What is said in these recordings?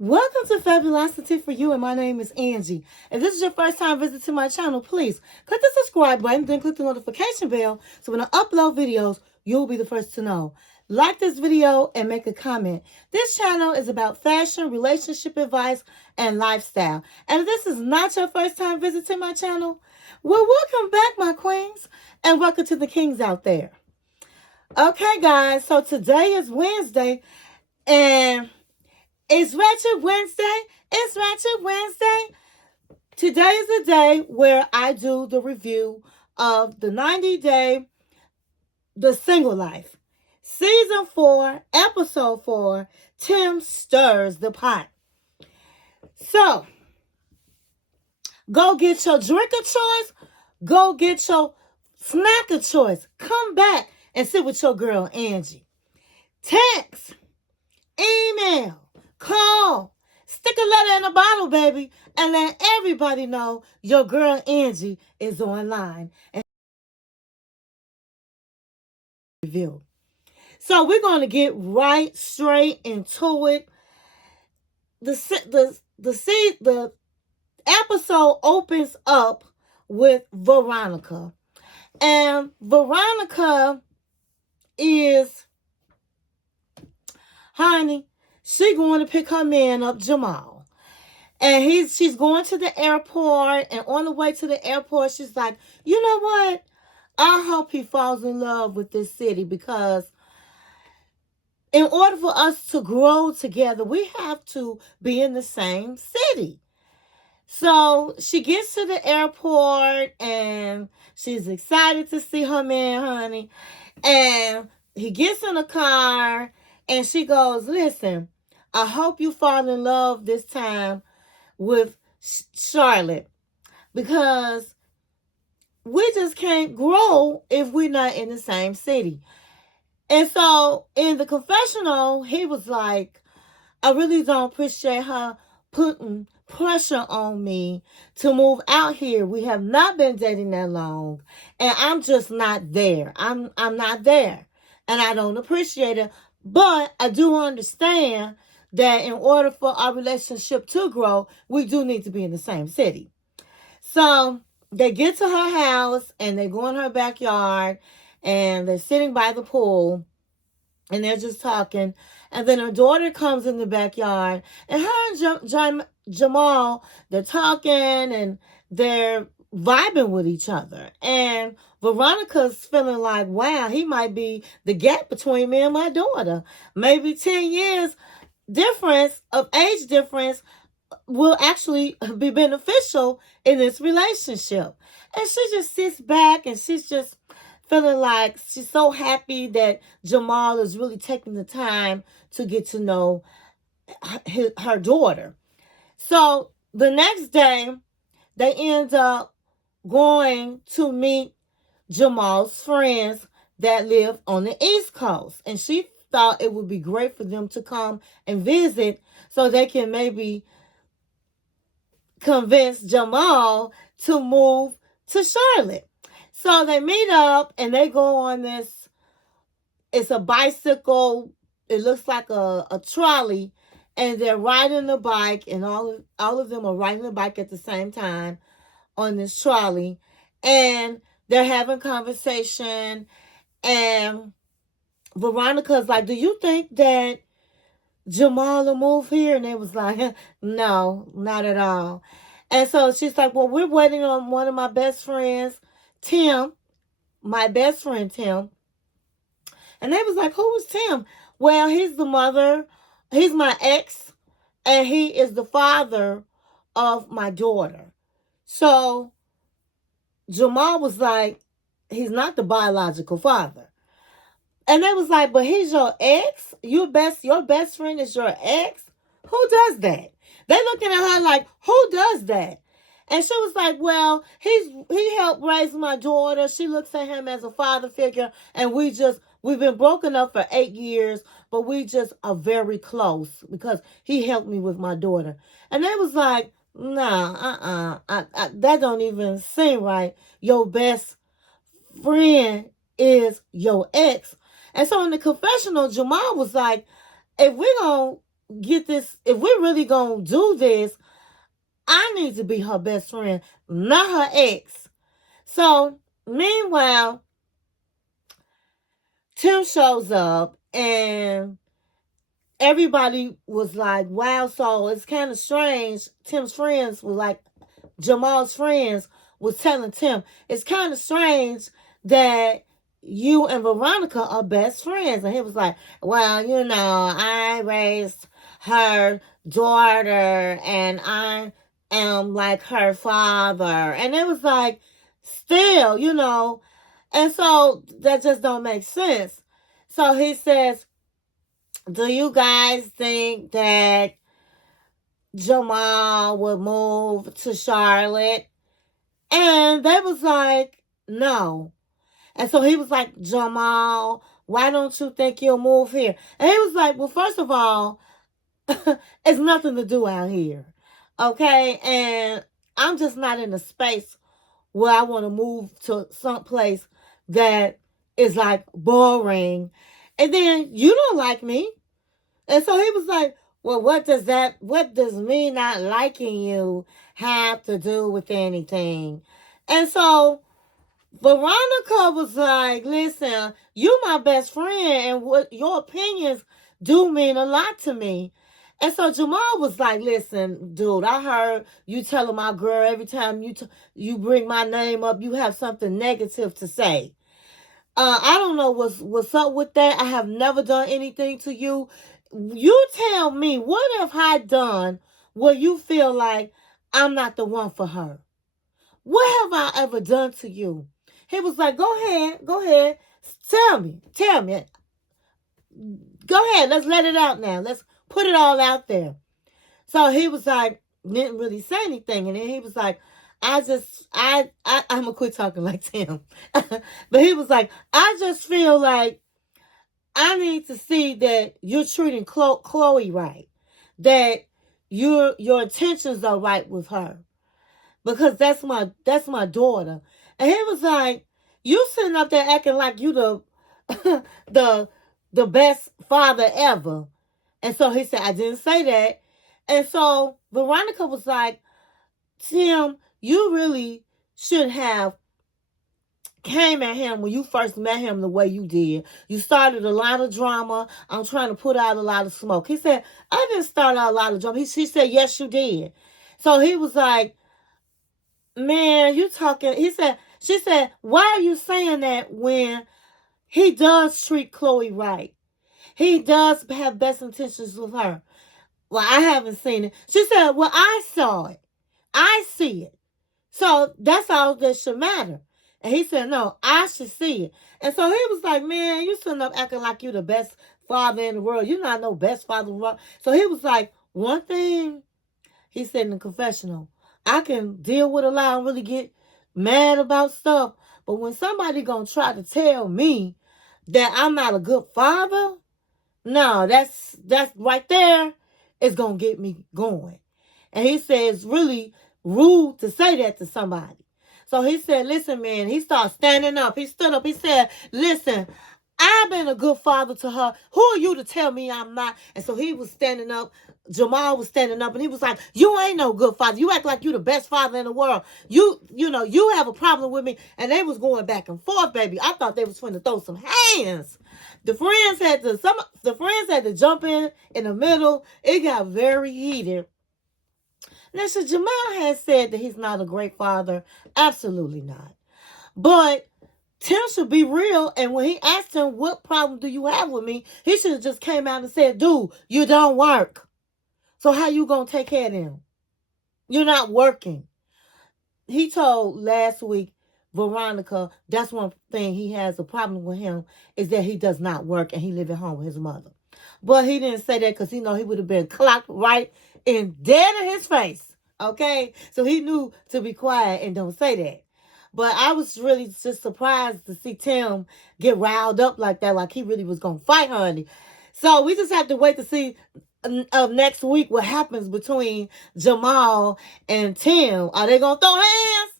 Welcome to Fabulosity For You, and my name is Angie. If this is your first time visiting my channel, please click the subscribe button, then click the notification bell so when I upload videos, you'll be the first to know. Like this video and make a comment. This channel is about fashion, relationship advice, and lifestyle. And if this is not your first time visiting my channel, well, welcome back, my queens, and welcome to the kings out there. Okay, guys, so today is Wednesday, and it's Ratchet Wednesday. It's Ratchet Wednesday. Today is the day where I do the review of the 90-day The Single Life. Season 4, Episode 4, Tim Stirs the Pot. So, go get your drink of choice. Go get your snack of choice. Come back and sit with your girl, Angie. Text, email, call, stick a letter in a bottle, baby, and let everybody know your girl Angie is online and review. So we're going to get right straight into it. The episode opens up with Veronica, and Veronica is, honey, she going to pick her man up, Jamal. And she's going to the airport, and on the way to the airport, she's like, you know what? I hope he falls in love with this city, because in order for us to grow together, we have to be in the same city. So she gets to the airport, and she's excited to see her man, honey. And he gets in the car, and she goes, listen, I hope you fall in love this time with Charlotte, because we just can't grow if we're not in the same city. And so in the confessional, he was like, I really don't appreciate her putting pressure on me to move out here. We have not been dating that long, and I'm just not there. I'm not there, and I don't appreciate it. But I do understand that in order for our relationship to grow, we do need to be in the same city. So they get to her house, and they go in her backyard, and they're sitting by the pool, and they're just talking. And then her daughter comes in the backyard, and her and Jamal, they're talking, and they're vibing with each other. And Veronica's feeling like, wow, he might be the gap between me and my daughter. Maybe 10 years age difference will actually be beneficial in this relationship. And she just sits back, and she's just feeling like she's so happy that Jamal is really taking the time to get to know her daughter. So the next day, they end up going to meet Jamal's friends that live on the East Coast. And she thought it would be great for them to come and visit so they can maybe convince Jamal to move to Charlotte. So they meet up, and they go on this, it's a bicycle, it looks like a trolley, and they're riding the bike, and all of them are riding the bike at the same time on this trolley, and they're having conversation, and Veronica's like, do you think that Jamal will move here? And they was like, no, not at all. And so she's like, well, we're waiting on one of my best friends, Tim, my best friend, Tim. And they was like, who was Tim? Well, he's my ex, and he is the father of my daughter. So Jamal was like, he's not the biological father. And they was like, but he's your ex? Your best friend is your ex? Who does that? They looking at her like, who does that? And she was like, well, he helped raise my daughter. She looks at him as a father figure, and we've been broken up for 8 years, but we just are very close because he helped me with my daughter. And they was like, nah, that don't even seem right. Your best friend is your ex. And so in the confessional, Jamal was like, if we're going to get this, if we're really gonna do this, I need to be her best friend, not her ex. So meanwhile, Tim shows up and everybody was like, wow, so it's kind of strange. Tim's friends were like, Jamal's friends was telling Tim, it's kind of strange that you and Veronica are best friends. And he was like, well, I raised her daughter and I am like her father. And it was like, still. And so that just don't make sense. So he says, do you guys think that Jamal would move to Charlotte? And they was like, no. And so he was like, Jamal, why don't you think you'll move here? And he was like, well, first of all, it's nothing to do out here. Okay? And I'm just not in a space where I want to move to some place that is like boring. And then you don't like me. And so he was like, well, what does me not liking you have to do with anything? And so Veronica was like, listen, you my best friend and what your opinions do mean a lot to me. And so Jamal was like, listen, dude, I heard you telling my girl every time you bring my name up, you have something negative to say. I don't know what's up with that. I have never done anything to you. You tell me, what have I done where you feel like I'm not the one for her? What have I ever done to you? He was like, go ahead. Tell me. Go ahead, let's let it out now. Let's put it all out there. So he was like, didn't really say anything. And then he was like, I'm gonna quit talking like Tim. But he was like, I just feel like I need to see that you're treating Chloe right, that your intentions are right with her, because that's my daughter. And he was like, you sitting up there acting like you the the the best father ever. And so he said, I didn't say that. And so Veronica was like, Tim, you really should have came at him when you first met him the way you did. You started a lot of drama. I'm trying to put out a lot of smoke. He said, I didn't start out a lot of drama. She said, yes, you did. So he was like, man, you talking. She said, why are you saying that when he does treat Chloe right? He does have best intentions with her. Well, I haven't seen it. She said, well, I saw it. I see it. So that's all that should matter. And he said, no, I should see it. And so he was like, man, you sitting up acting like you the best father in the world. You're not no best father in the world. So he was like, one thing, he said in the confessional, I can deal with a lot and really get mad about stuff. But when somebody gonna try to tell me that I'm not a good father, no, that's right there is gonna get me going. And he said it's really rude to say that to somebody. So he said, listen, man, he started standing up. He stood up. He said, listen, I've been a good father to her. Who are you to tell me I'm not? And so he was standing up. Jamal was standing up and he was like, you ain't no good father. You act like you the best father in the world. You have a problem with me. And they was going back and forth, baby. I thought they was going to throw some hands. The friends had to jump in the middle. It got very heated. Now, so Jamal has said that he's not a great father. Absolutely not. But Tim should be real. And when he asked him, what problem do you have with me? He should have just came out and said, dude, you don't work. So how you going to take care of them? You're not working. He told last week, Veronica, that's one thing he has a problem with him, is that he does not work and he live at home with his mother. But he didn't say that because he know he would have been clocked right in dead in his face. Okay? So he knew to be quiet and don't say that. But I was really just surprised to see Tim get riled up like that, like he really was going to fight Honey. So we just have to wait to see next week what happens between Jamal and Tim. Are they going to throw hands?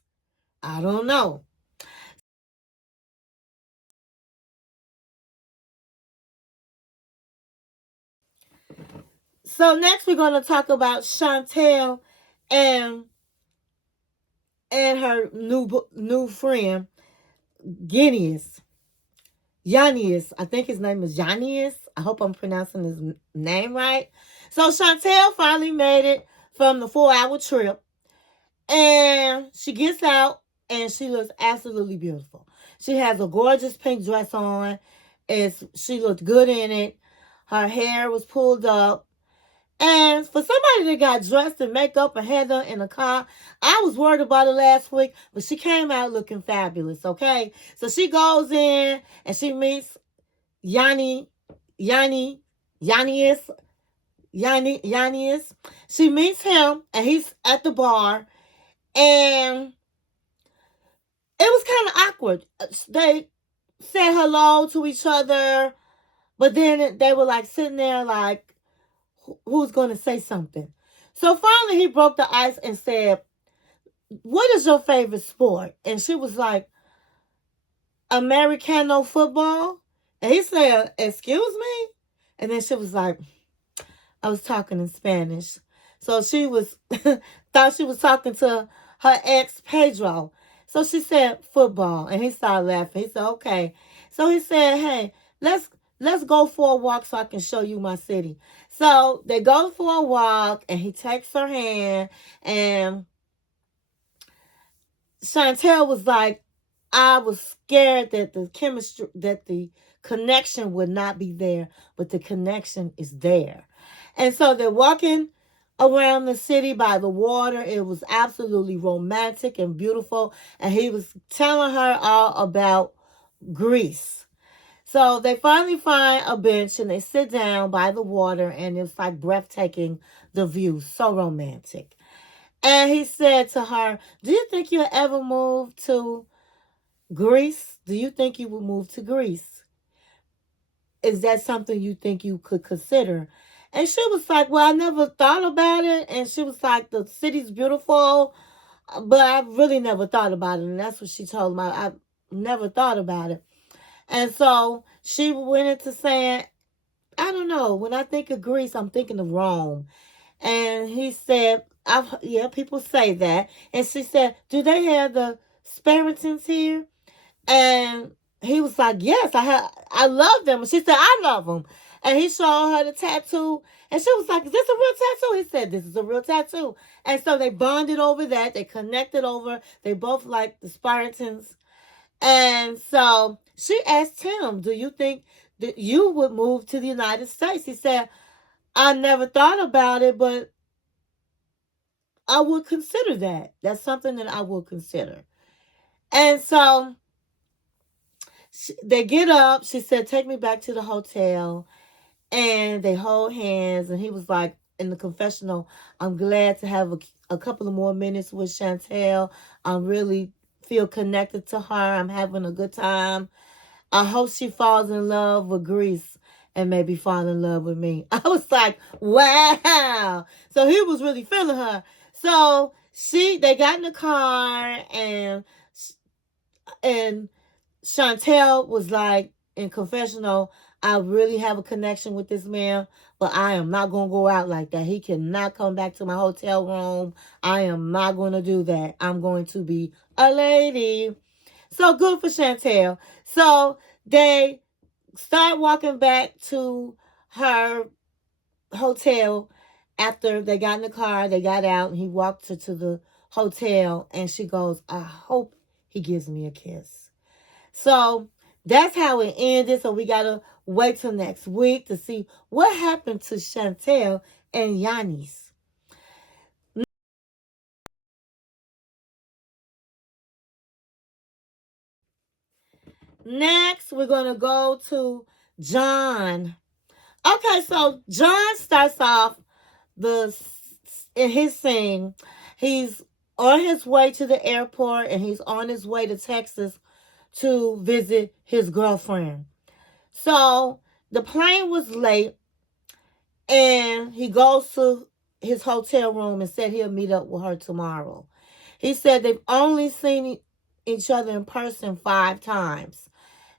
I don't know. So next we're going to talk about Chantel and her new friend Guineas. Yannis. I think his name is Yannis. I hope I'm pronouncing his name right. So Chantel finally made it from the 4-hour trip. And she gets out and she looks absolutely beautiful. She has a gorgeous pink dress on. She looked good in it. Her hair was pulled up. And for somebody that got dressed in makeup and had her in a car, I was worried about it last week, but she came out looking fabulous, okay? So she goes in and she meets Yanni, Yannius, Yannius. She meets him and he's at the bar and it was kind of awkward. They said hello to each other, but then they were like sitting there like, who's going to say something? So finally he broke the ice and said, what is your favorite sport? And she was like, Americano football. And he said, excuse me? And then she was like, I was talking in Spanish. So she was thought she was talking to her ex Pedro. So she said football, and he started laughing. He said, "Okay." So he said, "Hey, let's go for a walk so I can show you my city." So they go for a walk, and he takes her hand, and Chantel was like, I was scared that the connection would not be there, but the connection is there. And so they're walking around the city by the water. It was absolutely romantic and beautiful. And he was telling her all about Greece. So they finally find a bench and they sit down by the water, and it's like breathtaking, the view. So romantic. And he said to her, do you think you'll ever move to Greece? Do you think you will move to Greece? Is that something you think you could consider? And she was like, well, I never thought about it. And she was like, the city's beautiful, but I really never thought about it. And that's what she told me. I never thought about it. And so she went into saying, I don't know. When I think of Greece, I'm thinking of Rome. And he said, yeah, people say that. And she said, do they have the Spartans here? And he was like, yes, I love them. And she said, I love them. And he showed her the tattoo. And she was like, is this a real tattoo? He said, this is a real tattoo. And so they bonded over that. They connected over. They both like the Spartans. And so she asked him, do you think that you would move to the United States? He said, I never thought about it, but I would consider that. That's something that I would consider. And so they get up. She said, take me back to the hotel. And they hold hands. And he was like, in the confessional, I'm glad to have a couple of more minutes with Chantel. I really feel connected to her. I'm having a good time. I hope she falls in love with Greece and maybe fall in love with me. I was like, wow. So he was really feeling her. So they got in the car and Chantel was like in confessional, I really have a connection with this man, but I am not going to go out like that. He cannot come back to my hotel room. I am not going to do that. I'm going to be a lady. So good for Chantel. So they start walking back to her hotel after they got in the car. They got out and he walked her to the hotel and she goes, I hope he gives me a kiss. So that's how it ended. So we got to wait till next week to see what happened to Chantel and Yannis. Next, we're going to go to John. Okay, so John starts off in his scene. He's on his way to the airport and he's on his way to Texas to visit his girlfriend. So the plane was late and he goes to his hotel room and said he'll meet up with her tomorrow. He said they've only seen each other in person 5 times.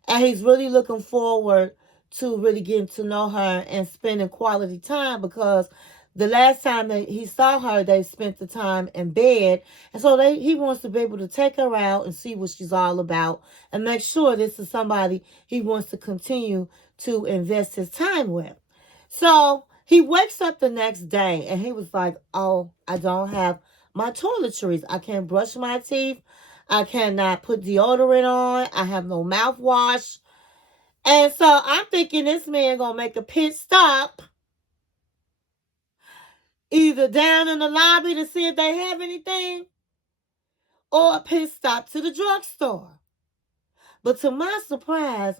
And he's really looking forward to really getting to know her and spending quality time, because the last time that he saw her, they spent the time in bed. And so he wants to be able to take her out and see what she's all about and make sure this is somebody he wants to continue to invest his time with. So he wakes up the next day and he was like, oh, I don't have my toiletries. I can't brush my teeth. I cannot put deodorant on. I have no mouthwash. And so I'm thinking this man gonna make a pit stop either down in the lobby to see if they have anything, or a pit stop to the drugstore. But to my surprise,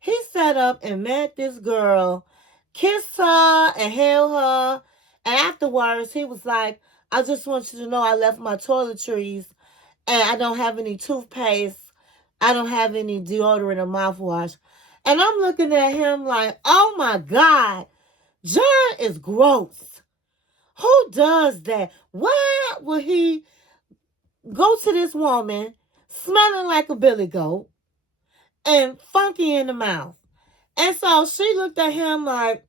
he sat up and met this girl, kissed her and held her. And afterwards, he was like, I just want you to know I left my toiletries and I don't have any toothpaste. I don't have any deodorant or mouthwash. And I'm looking at him like, oh my God, John is gross. Who does that? Why would he go to this woman smelling like a billy goat and funky in the mouth? And so she looked at him like,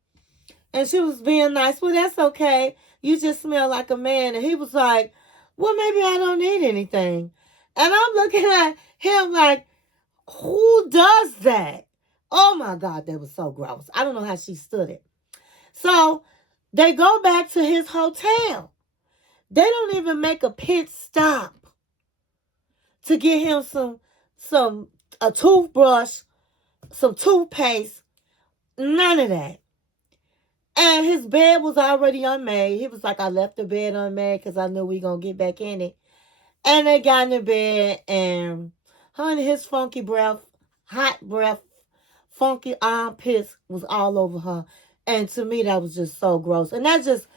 and she was being nice. Well, that's okay. You just smell like a man. And he was like, well, maybe I don't need anything. And I'm looking at him like, who does that? Oh my God, that was so gross. I don't know how she stood it. So they go back to his hotel. They don't even make a pit stop to get him a toothbrush, some toothpaste, none of that. And his bed was already unmade. He was like, I left the bed unmade because I knew we going to get back in it. And they got in the bed, and honey, his funky breath, hot breath, funky armpits was all over her. And to me, that was just so gross. And that just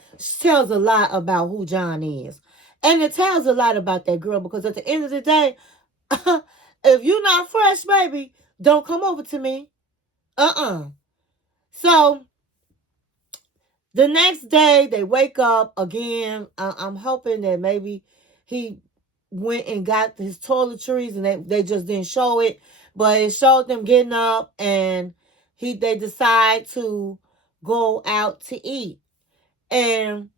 tells a lot about who John is. And it tells a lot about that girl, because at the end of the day, if you're not fresh, baby, don't come over to me. So the next day, they wake up again. I'm hoping that maybe he went and got his toiletries and they just didn't show it. But it showed them getting up, and they decide to go out to eat. And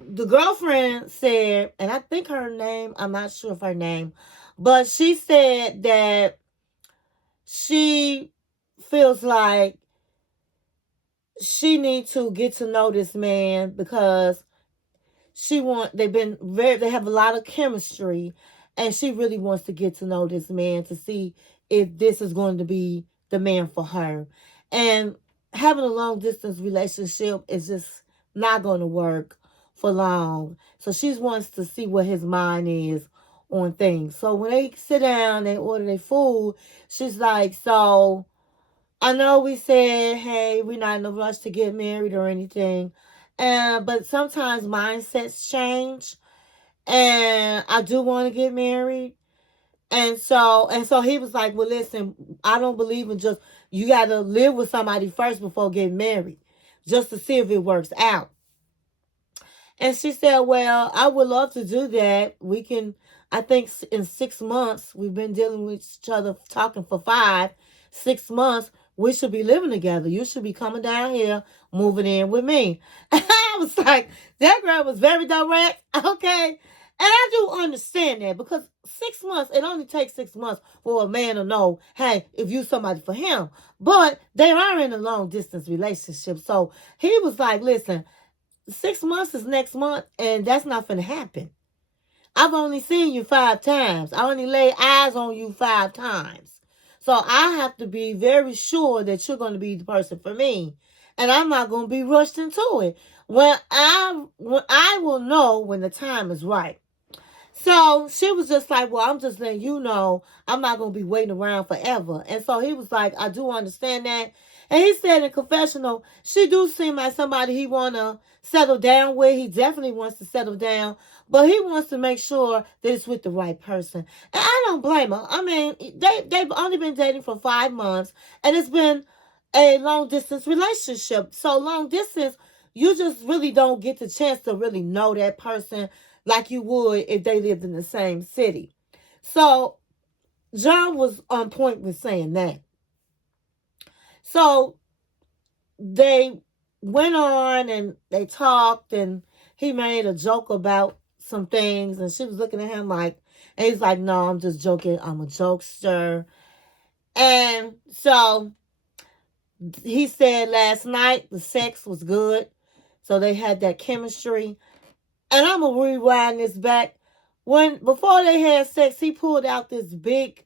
the girlfriend said, and I think her name, I'm not sure of her name, but she said that she feels like she needs to get to know this man because they have a lot of chemistry, and she really wants to get to know this man to see if this is going to be the man for her. And having a long distance relationship is just not going to work for long. So she wants to see what his mind is on things. So when they sit down, they order their food, she's like, so I know we said, hey, we're not in a rush to get married or anything. But sometimes mindsets change. And I do want to get married. And so he was like, well, listen, I don't believe in just, you got to live with somebody first before getting married, just to see if it works out. And she said, well, I would love to do that. We can, I think in 6 months, we've been dealing with each other, talking for 6 months, we should be living together. You should be coming down here, moving in with me. And I was like, that girl was very direct. Okay. And I do understand that, because 6 months, it only takes 6 months for a man to know, hey, if you somebody for him. But they are in a long distance relationship. So he was like, listen, 6 months is next month, and that's not going to happen. I've only seen you 5 times. I only laid eyes on you 5 times. So I have to be very sure that you're going to be the person for me. And I'm not going to be rushed into it. I will know when the time is right. So she was just like, well, I'm just letting you know I'm not going to be waiting around forever. And so he was like, I do understand that. And he said in confessional, she do seem like somebody he want to settle down with. He definitely wants to settle down, but he wants to make sure that it's with the right person. And I don't blame her. I mean, they've only been dating for 5 months, and it's been a long distance relationship. So long distance, you just really don't get the chance to really know that person like you would if they lived in the same city. So John was on point with saying that. So they went on and they talked, and he made a joke about some things, and she was looking at him like, and he's like, no, I'm just joking, I'm a jokester. And so he said last night the sex was good, so they had that chemistry. And I'm gonna rewind this back. When before they had sex, he pulled out this big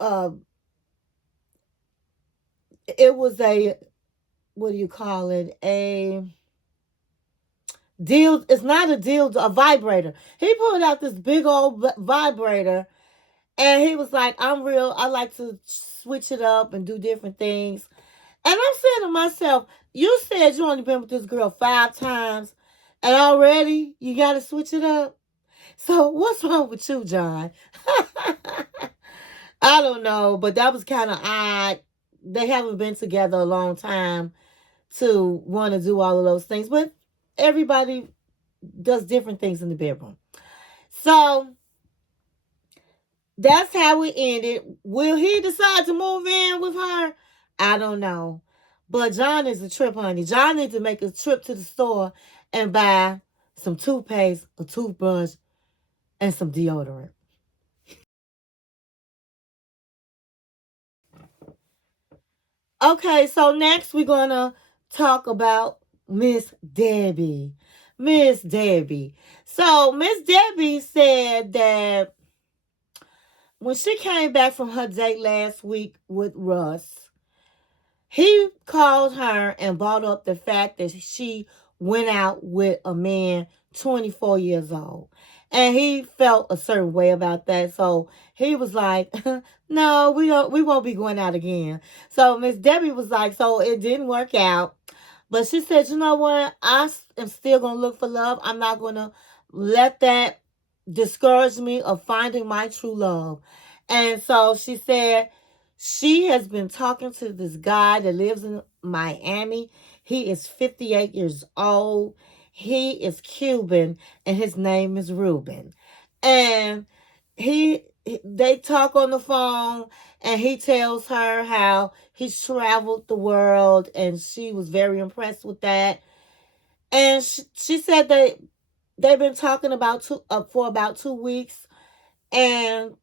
uh it was a, what do you call it, a deal. It's not a deal, a vibrator. He pulled out this big old vibrator, and he was like, I'm real, I like to switch it up and do different things. And I'm saying to myself, you said you only been with this girl 5 times, and already you gotta switch it up. So what's wrong with you, John? I don't know, but that was kind of odd. They haven't been together a long time to want to do all of those things, but everybody does different things in the bedroom. So that's how it ended. Will he decide to move in with her? I don't know. But John is a trip, honey. John needs to make a trip to the store and buy some toothpaste, a toothbrush, and some deodorant. Okay, so next we're gonna talk about Miss Debbie. Miss Debbie. So Miss Debbie said that when she came back from her date last week with Russ, he called her and brought up the fact that she went out with a man 24 years old. And he felt a certain way about that. So he was like, no, we won't be going out again. So Miss Debbie was like, so it didn't work out. But she said, you know what? Am still going to look for love. I'm not going to let that discourage me of finding my true love. And so she said she has been talking to this guy that lives in Miami. He is 58 years old. He is Cuban, and his name is Ruben. And they talk on the phone, and he tells her how he's traveled the world, and she was very impressed with that. And she said that they've been talking about for about 2 weeks, and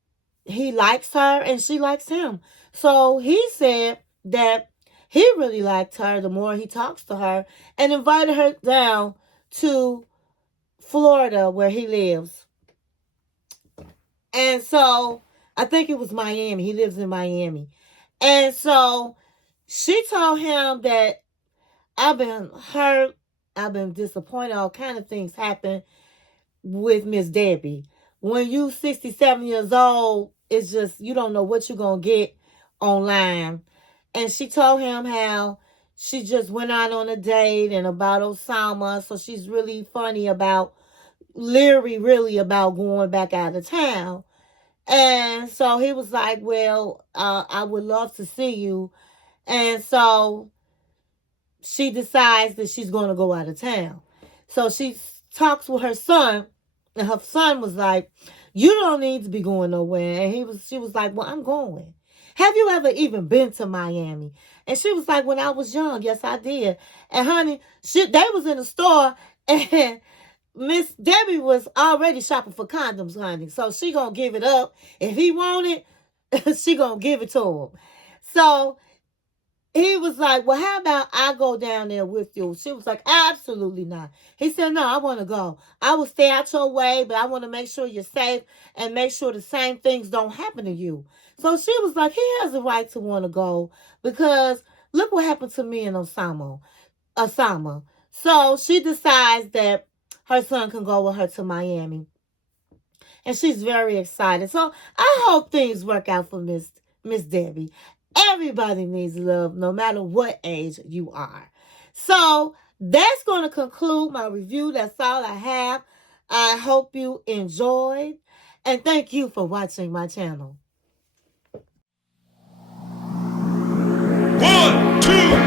he likes her and she likes him. So he said that he really liked her the more he talks to her, and invited her down to Florida where he lives. And so I think it was Miami. He lives in Miami. And so she told him that I've been hurt, I've been disappointed, all kind of things happen with Miss Debbie. When you 67 years old, it's just you don't know what you're gonna get online. And she told him how she just went out on a date and about Osama. So she's really funny about, leery really about going back out of town. And so he was like, well, I would love to see you. And so she decides that she's going to go out of town. So she talks with her son, and her son was like, you don't need to be going nowhere. And she was like, well, I'm going. Have you ever even been to Miami? And she was like, when I was young, yes, I did. And honey, they was in the store, and Miss Debbie was already shopping for condoms, honey. So she gonna give it up. If he want it, she gonna give it to him. So he was like, well, how about I go down there with you? She was like, absolutely not. He said, no, I want to go. I will stay out your way, but I want to make sure you're safe and make sure the same things don't happen to you. So she was like, he has a right to want to go, because look what happened to me and Osama. So she decides that her son can go with her to Miami. And she's very excited. So I hope things work out for Miss Debbie. Everybody needs love, no matter what age you are. So that's going to conclude my review. That's all I have. I hope you enjoyed, and thank you for watching my channel. 1, 2,